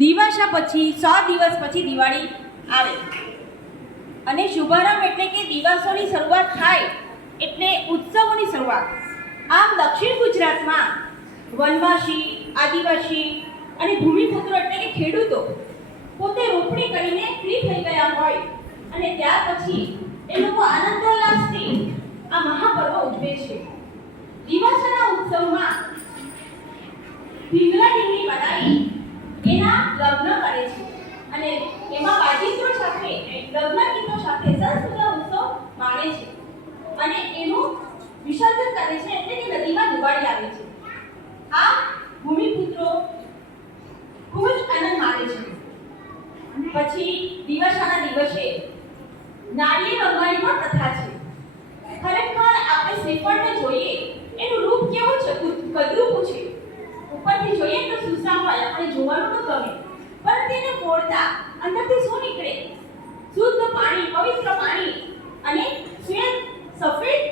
દિવાસા પછી 100 દિવસ પછી દિવાળી આવે અને શુભારંભ એટલે કે દિવસોની શરૂઆત થાય એટલે ઉત્સવોની શરૂઆત. આમ દક્ષિણ ગુજરાતમાં વનવાસી, આદિવાસી અને ભૂમિપુત્રો એટલે કે ખેડૂતો પોતે રોપણી કરીને ફ્રી થઈ ગયા હોય અને ત્યાર પછી એ લોકો આનંદોલ્લાસથી આ મહાપર્વ ઉજવે છે. દિવાસાના ઉત્સવમાં ઢીંગલા ઢીંગલી બનાવી એના લગ્ન કરે છે અને એમાં વાજિંત્રો સાથે લગ્ન ગીતો સાથે સરસ ઉત્સવ માણે છે અને એનું વિસર્જન કરે છે એટલે કે નદીમાં ડુબાડી આવે છે. આ ભૂમિપુત્રો ખૂબ જ આનંદ માણે છે. પછી દિવાસાના દિવસે નાળિયેર રમવાની પણ પ્રથા છે. ખરેખર આપણે શ્રીફળને જોઈએ એનું રૂપ કેવું છે, કદરૂપું છે. ઉપરથી જોઈએ તો સુસામ હોય, આપણે જોવાનું તો ગમે, પણ તેને ફોડતા અંદરથી શું નીકળે? શુદ્ધ પાણી, પવિત્ર પાણી અને શ્વેત સફેદ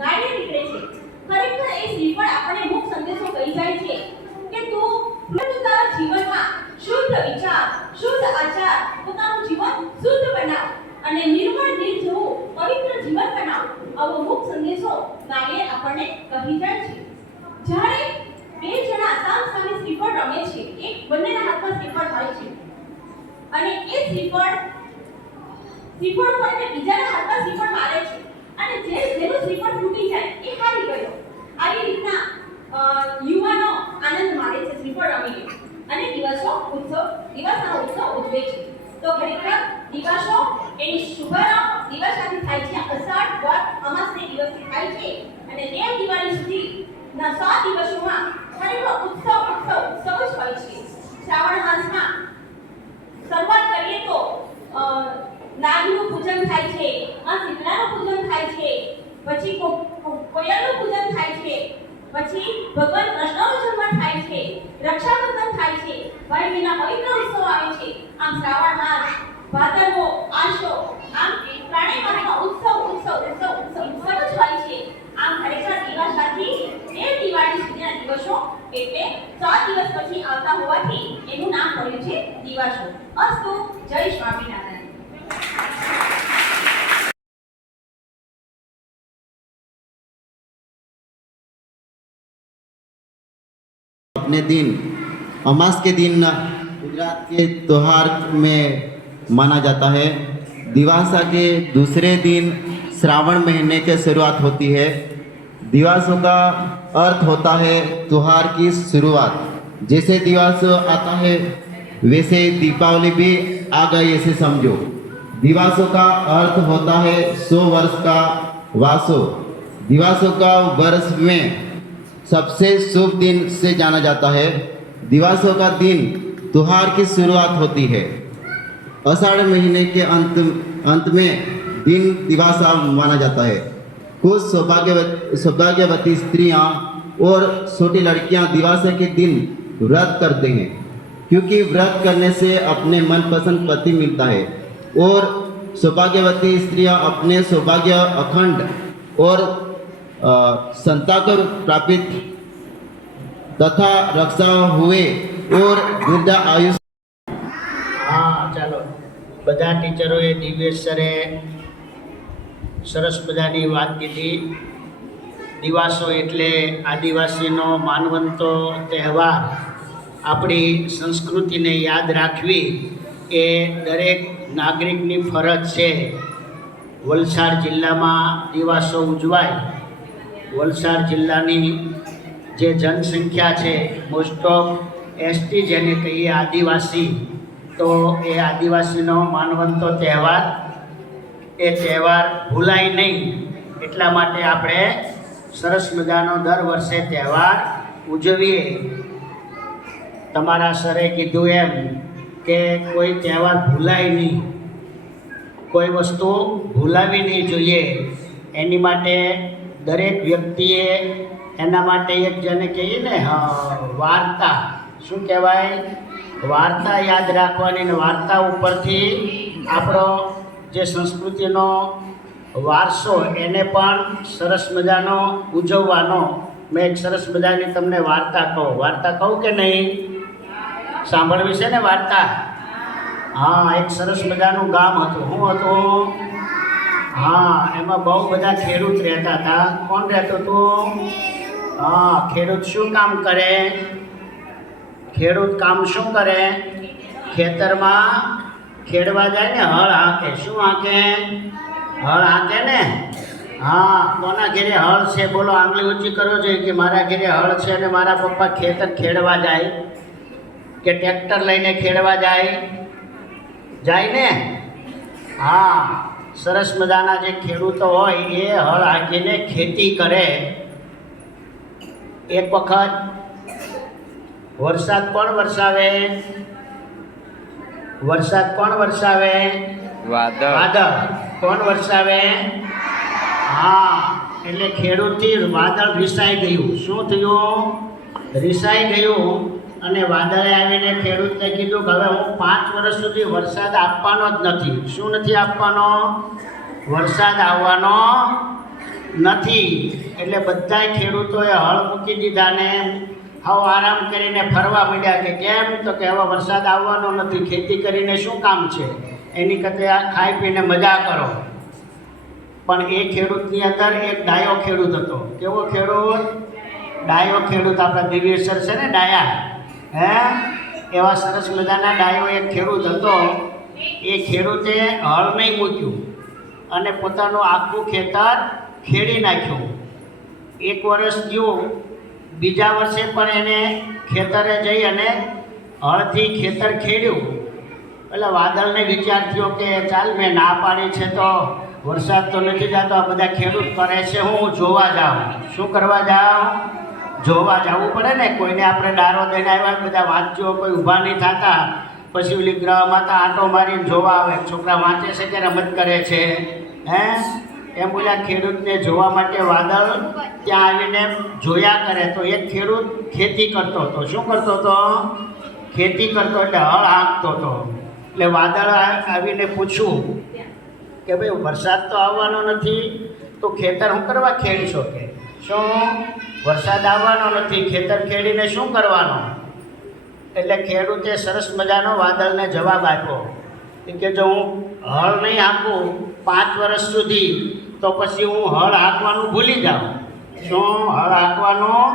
નાળિયેર નીકળે છે. ખરેખર એ શ્રીફળ આપણને મુખ સંદેશો કહી જાય છે કે તું તારા જીવનમાં શુદ્ધ વિચાર, શુદ્ધ આચાર, પોતાનું જીવન શુદ્ધ બનાવ અને નિર્મળ દિલ જેવું પવિત્ર જીવન બનાવ. આવો મુખ સંદેશો નાળિયેર આપણને કહી જાય છે. જ્યારે બે જણા સામે શ્રીફળ રમે છે, એક બંનેના હાથમાં શ્રીફળ હોય છે અને એ શ્રીફળ પર બીજાના હાથમાં શ્રીફળ મારે છે અને જેનું શ્રીફળ તૂટી જાય એ હારી ગયો. આવી રીતના યુવાનો આનંદ માણે છે શ્રીફળ રમીને અને દિવાસાનો ઉત્સવ ઉજવે છે. તો ખરેખર દિવાસો એની શુભારંભ દિવાસાથી થાય છે. અષાઢ વદ અમાસને દિવસથી થાય છે અને દેવ દિવાળી સુધીના 100 દિવસોમાં ખરેખર ઉત્સવ જ હોય છે. શ્રાવણ માસમાં શરૂઆત કરીએ તો નાગનું પૂજન થાય છે, માં શીતળાનું પૂજન થાય છે, પછી કોયલનું પૂજન થાય છે, પછી ભગવાન કૃષ્ણનો જન્મ થાય છે, રક્ષાબંધન થાય છે, ભાઈ બહેનના પવિત્ર ઉત્સવ આવે છે. આમ શ્રાવણ માસ, ભાદરવો, આસો, આમ ત્રણેય માસમાં ઉત્સવ જ હોય છે. આમ ખરેખર દિવાસાથી દેવ દિવાળી સુધીના દિવસો એટલે 100 દિવસ પછી આવતા હોવાથી એનું નામ પડ્યું છે દિવાસો. અસ્તુ. જય સ્વામિનારાયણ. अपने दिन अमास के दिन गुजरात के त्योहार में माना जाता है. दिवासा के दूसरे दिन श्रावण महीने की शुरुआत होती है. दिवासों का अर्थ होता है त्योहार की शुरुआत. जैसे दिवास आता है वैसे दीपावली भी आ गई ऐसे समझो. दिवासों का अर्थ होता है 100 वर्ष का वासो. दिवासों का वर्ष में सबसे शुभ दिन से जाना जाता है. दिवासों का दिन त्योहार की शुरुआत होती है. आषाढ़ महीने के अंत में दिन दिवासा माना जाता है. कुछ सौभाग्यवती स्त्रियां और छोटी लड़कियां दिवासा के दिन व्रत करते हैं क्योंकि व्रत करने से अपने मनपसंद पति मिलता है और सौभाग्यवती स्त्रियां अपने सौभाग्य अखंड और संताकर प्राप्त तथा रक्षा हुए और दीर्घ आयुष. हाँ चलो બધા ટીચરોએ દિવ્યેશ સરે સરસ મજાની વાત કીધી. દિવાસો એટલે આદિવાસીનો માનવંતો તહેવાર. આપણી સંસ્કૃતિને યાદ રાખવી એ દરેક નાગરિકની ફરજ છે. વલસાડ જિલ્લામાં દિવાસો ઉજવાય. વલસાડ જિલ્લાની જે જનસંખ્યા છે મોસ્ટ ઓફ એસટી જેને કહીએ આદિવાસી, તો એ આદિવાસીનો માનવંતો તહેવાર, એ તહેવાર ભૂલાય નહીં એટલા માટે આપણે સરસ મજાનો દર વર્ષે તહેવાર ઉજવીએ. તમારા સરે કીધું એમ કે કોઈ તહેવાર ભૂલાય નહીં, કોઈ વસ્તુ ભૂલાવી નહીં જોઈએ. એની માટે દરેક વ્યક્તિએ એના માટે એક જેને કહીએ ને વાર્તા, શું કહેવાય, વાર્તા યાદ રાખવાની. ને વાર્તા ઉપરથી આપણો જે સંસ્કૃતિનો વારસો એને પણ સરસ મજાનો ઉજવવાનો. મેં એક સરસ મજાની તમને વાર્તા કહું કે નહીં? સાંભળવી છે ને વાર્તા? હા, એક સરસ મજાનું ગામ હતું. શું હતું? હા, એમાં બહુ બધા ખેડૂત રહેતા હતા. કોણ રહેતું હતું? હા, ખેડૂત શું કામ કરે? ખેડૂત કામ શું કરે? ખેતરમાં ખેડવા જાય ને, હળ હાંકે. શું હાંકે? હળ હાંકે ને. હા, કોના ઘેરે હળ છે? બોલો, આંગળી ઊંચી કરો જોઈએ કે મારા ઘેરે હળ છે અને મારા પપ્પા ખેતર ખેડવા જાય કે ટ્રેક્ટર લઈને ખેડવા જાય? જાય ને. હા, સરસ મજાના જે ખેડૂતો હોય એ હળ હાંકીને ખેતી કરે. એક વખત વરસાદ કોણ વરસાવે? વરસાદ કોણ વરસાવે? વાદળ. કોણ વરસાવે? હા, એટલે ખેડૂતથી વાદળ રિસાઈ ગયું. શું થયું? રિસાઈ ગયું. અને વાદળે આવીને ખેડૂતને કીધું કે હવે હું 5 વર્ષ સુધી વરસાદ આપવાનો જ નથી. શું નથી આપવાનો? વરસાદ આવવાનો નથી. એટલે બધા ખેડૂતોએ હળ મૂકી દીધા ને હવે આરામ કરીને ફરવા માંડ્યા. કે કેમ? તો કે હવે વરસાદ આવવાનો નથી, ખેતી કરીને શું કામ છે? એની કરતા આ ખાઈ પીને મજા કરો. પણ એ ખેડૂતની અંદર એક ડાયો ખેડૂત હતો. કેવો ખેડૂત? ડાયો ખેડૂત. આપણા દિવ્યેશ્વર છે ને ડાયા, હે એવા સરસ મજાના ડાયો એક ખેડૂત હતો. એ ખેડૂતે હળ નહીં મૂક્યું અને પોતાનું આખું ખેતર ખેડી નાખ્યું. 1 વર્ષ ગયું, બીજા વર્ષે પણ એને ખેતરે જઈ અને હળથી ખેતર ખેડ્યું. એટલે વાદળને વિચાર થયો કે ચાલ, મેં ના પાડી છે તો વરસાદ તો નથી જતો, આ બધા ખેડૂત કરે છે, હું જોવા જાઉં. શું કરવા જાઉં? જોવા જવું પડે ને. કોઈને આપણે ડારો દઈને આવ્યા, બધા વાંચજો, કોઈ ઊભા નહીં થતા. પછી ઓલી ગ્રહ માતા આંટો મારીને જોવા આવે, છોકરા વાંચે છે કે રમત કરે છે, હે એમ બોલ્યા. ખેડૂતને જોવા માટે વાદળ ત્યાં આવીને જોયા કરે. તો એક ખેડૂત ખેતી કરતો હતો. શું કરતો હતો? ખેતી કરતો, એટલે હળ હાંકતો હતો. એટલે વાદળ આવીને પૂછ્યું કે ભાઈ વરસાદ તો આવવાનો નથી, તો ખેતર શું કરવા ખેડશો? કે શું વરસાદ આવવાનો નથી, ખેતર ખેડીને શું કરવાનું? એટલે ખેડૂતે સરસ મજાનો વાદળને જવાબ આપ્યો કે જો હું હળ નહીં હાંકું 5 વર્ષ સુધી તો પછી હું હળ હાંકવાનું ભૂલી જાઉં. શું? હળ હાંકવાનું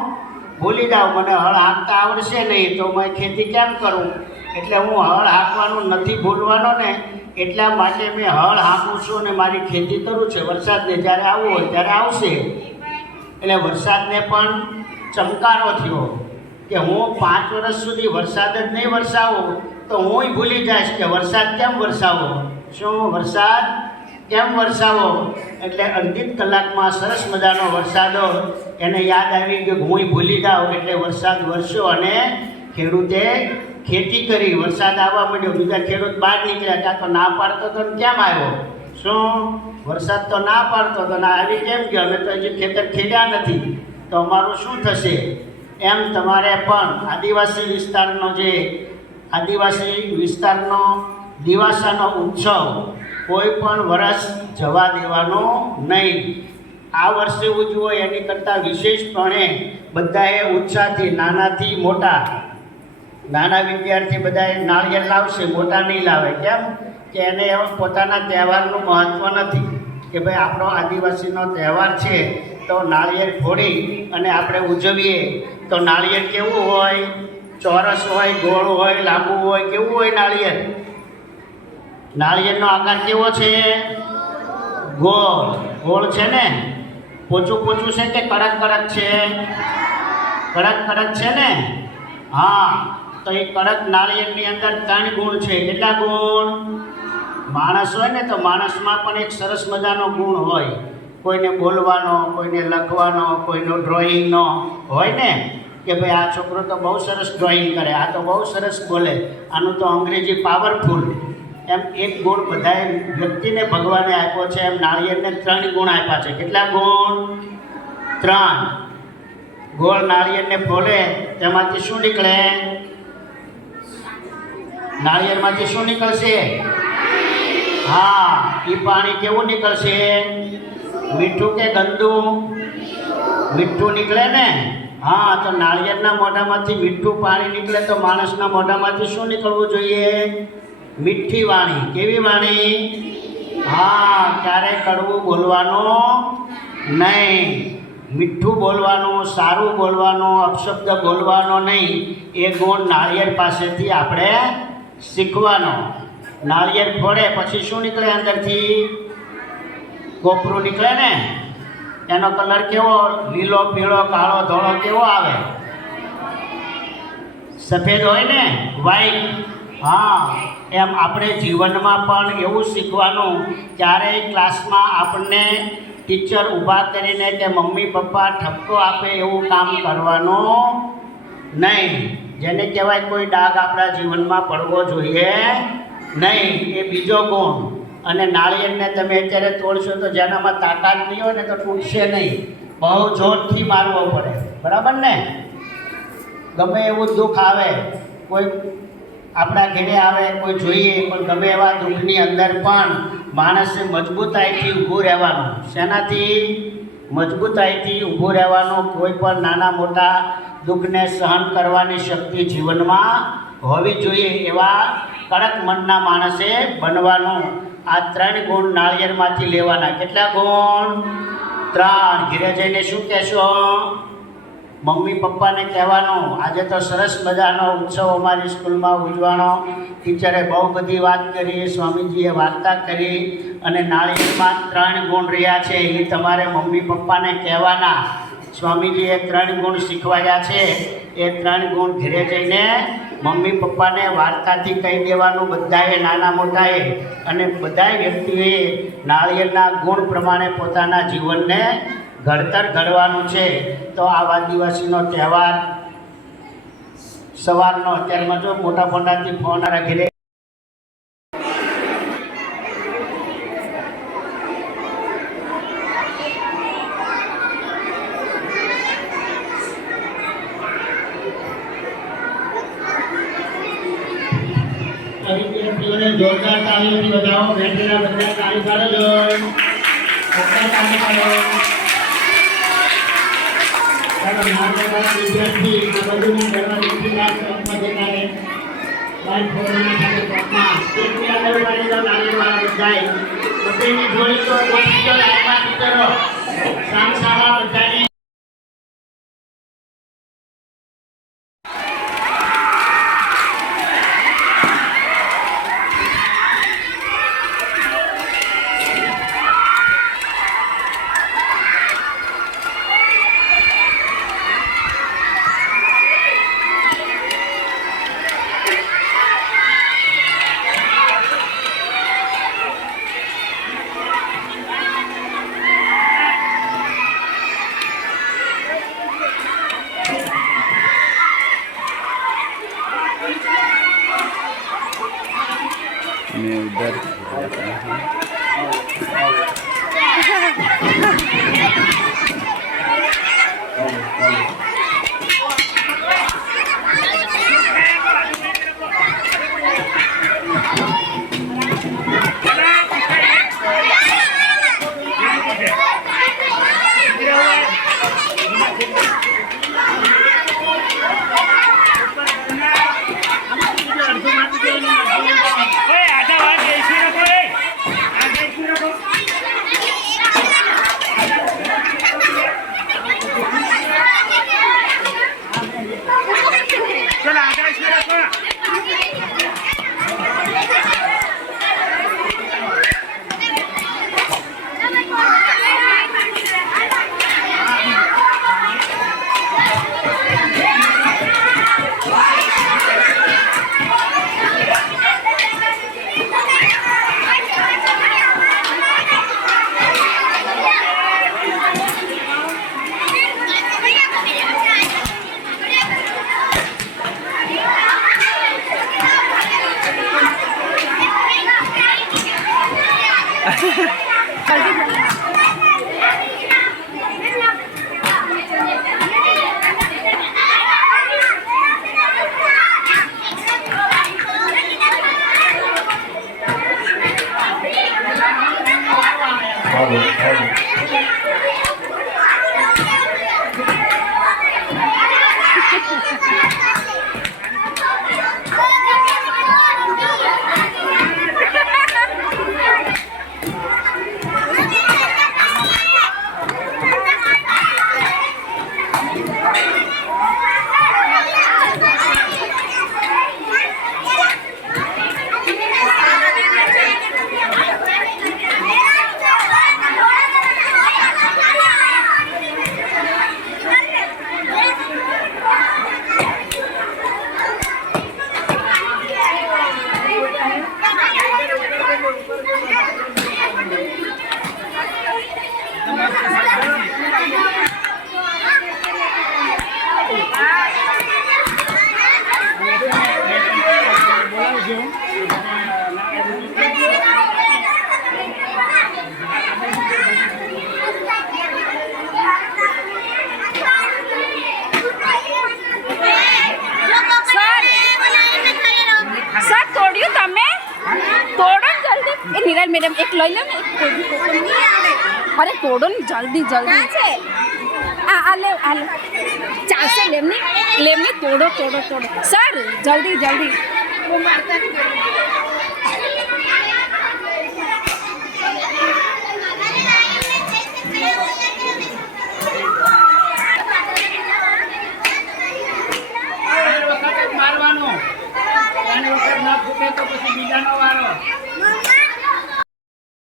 ભૂલી જાઉં. મને હળ હાંકતા આવડશે નહીં તો મેં ખેતી કેમ કરું? એટલે હું હળ હાંકવાનું નથી ભૂલવાનો ને, એટલા માટે મેં હળ હાંકું છું અને મારી ખેતી કરું છું. વરસાદને જ્યારે આવવો હોય ત્યારે આવશે. એટલે વરસાદને પણ ચમકારો થયો કે હું 5 વર્ષ સુધી વરસાદ જ નહીં વરસાવું તો હુંય ભૂલી જઈશ કે વરસાદ કેમ વરસાવો. શું? વરસાદ કેમ વરસાવો? એટલે અડધી કલાકમાં સરસ મજાનો વરસાદો એને યાદ આવી કે હુંય ભૂલી જાઉં. એટલે વરસાદ વરસ્યો અને ખેડૂતે ખેતી કરી. વરસાદ આવવા માંડ્યો. બીજા ખેડૂત બહાર નીકળ્યા. ત્યાં તો ના પાડતો તો કેમ આવ્યો? શું? વરસાદ તો ના પાડતો તો ના આવી કેમ ગયો? અમે તો હજી ખેતર ખેડ્યા નથી, તો અમારું શું થશે? એમ તમારે પણ આદિવાસી વિસ્તારનો દિવાસાનો ઉત્સવ કોઈ પણ વર્ષ જવા દેવાનો નહીં. આ વર્ષે ઉજવો એની કરતાં વિશેષપણે બધાએ ઉત્સાહથી, નાનાથી મોટા, નાના વિદ્યાર્થી બધાએ નાળિયેર લાવશે, મોટા નહીં લાવે. કેમ? કે એને પોતાના તહેવારનું મહત્ત્વ નથી કે ભાઈ આપણો આદિવાસીનો તહેવાર છે તો નાળિયેર ફોડી અને આપણે ઉજવીએ. તો નાળિયેર કેવું હોય? ચોરસ હોય, ગોળ હોય, લાંબુ હોય? કેવું હોય નાળિયેર? નાળિયેરનો આકાર કેવો છે? ગોળ. ગોળ છે ને. પોચું પોચું છે કે કડક કડક છે? કડક કડક છે ને. હા, તો એ કડક નાળિયેરની અંદર 3 ગુણ છે. કેટલા ગુણ? માણસ હોય ને તો માણસમાં પણ એક સરસ મજાનો ગુણ હોય. કોઈને બોલવાનો, કોઈને લખવાનો, કોઈનો ડ્રોઈંગનો હોય ને કે ભાઈ આ છોકરો તો બહુ સરસ ડ્રોઈંગ કરે, આ તો બહુ સરસ બોલે, આનું તો અંગ્રેજી પાવરફુલ. એમ એક ગુણ બધાએ વ્યક્તિને ભગવાને આપ્યો છે. એમ નાળિયેરને 3 ગુણ આપ્યા છે. કેટલા ગુણ? 3. ગોળ નાળિયેરને ફોડે તેમાંથી શું નીકળે? નાળિયેરમાંથી શું નીકળશે? હા, એ પાણી કેવું નીકળશે? મીઠું કે ગંદુ? મીઠું નીકળે ને. હા, તો નાળિયેરના મોઢામાંથી મીઠું પાણી નીકળે તો માણસના મોઢામાંથી શું નીકળવું જોઈએ? મીઠી વાણી. કેવી વાણી? હા, ક્યારેય કડવું બોલવાનું નહીં, મીઠું બોલવાનું, સારું બોલવાનું, અપશબ્દ બોલવાનો નહીં. એ ગુણ નાળિયેર પાસેથી આપણે શીખવાનો. નાળિયેર ફોડે પછી શું નીકળે અંદરથી? કોપરું નીકળે ને. એનો કલર કેવો? લીલો, પીળો, કાળો, ધોળો કેવો આવે? સફેદ હોય ને, વ્હાઈટ. હા, એમ આપણે જીવનમાં પણ એવું શીખવાનું. ક્યારેય ક્લાસમાં આપણને ટીચર ઊભા કરીને કે મમ્મી પપ્પા ઠપકો આપે એવું કામ કરવાનું નહીં. જેને કહેવાય કોઈ ડાઘ આપણા જીવનમાં પડવો જોઈએ નહીં. એ બીજો ગુણ. અને નાળિયેરને તમે અત્યારે તોડશો તો જેનામાં તાકાત નહીં હોય ને તો તૂટશે નહીં, બહુ જોરથી મારવો પડે. બરાબર ને? ગમે એવું દુઃખ આવે, કોઈ આપણા ઘરે આવે, કોઈ જોઈએ, પણ ગમે એવા દુઃખની અંદર પણ માણસે મજબૂતાઈથી ઊભું રહેવાનું. શેનાથી? મજબૂતાઈથી ઊભું રહેવાનું. કોઈ પણ નાના મોટા દુઃખને સહન કરવાની શક્તિ જીવનમાં હોવી જોઈએ. એવા કડક મનના માણસે બનવાનું. આ 3 ગુણ નાળિયેરમાંથી લેવાના. કેટલા ગુણ? 3. ઘરે જઈને શું કહેશો? મમ્મી પપ્પાને કહેવાનું આજે તો સરસ મજાનો ઉત્સવ અમારી સ્કૂલમાં ઉજવાનો. ટીચરે બહુ બધી વાત કરી, સ્વામીજીએ વાર્તા કરી, અને નાળિયેરમાં 3 ગુણ રહ્યા છે એ તમારે મમ્મી પપ્પાને કહેવાના. સ્વામીજીએ 3 ગુણ શીખવાડ્યા છે. એ 3 ગુણ ઘરે જઈને મમ્મી પપ્પાને વાર્તાથી કહી દેવાનું, બધાએ, નાના મોટાએ. અને બધાય વ્યક્તિઓએ નાળિયેરના ગુણ પ્રમાણે પોતાના જીવનને ઘડતર ઘડવાનું છે. તો આ આદિવાસીનો તહેવાર સવારનો, અત્યારમાં જો મોટા મોટાથી ફોન ઘરે જોરદાર તાળીઓથી બધાઓ બેઠેલા બધા તાળી પાડો છો. બધા તાળી પાડો. વિદ્યાર્થી આ બધું કરવા દીકરી ચોકમાં જતા રહે. બાઈક ફોરવાના સાથે ચોકમાં એક આગળ પાડી દો. નાળિયેરવાળા બધાએ બધાની જોડી તો ગોઠવી દો. લાઈનમાં ટીચરો સામ સામા બધાની. मैं उधर યાર મેડમ એક લઈ લે ને અરે તોડો ને જલ્દી જલ્દી છે આ લે ચાલશે લેમને તોડો સર જલ્દી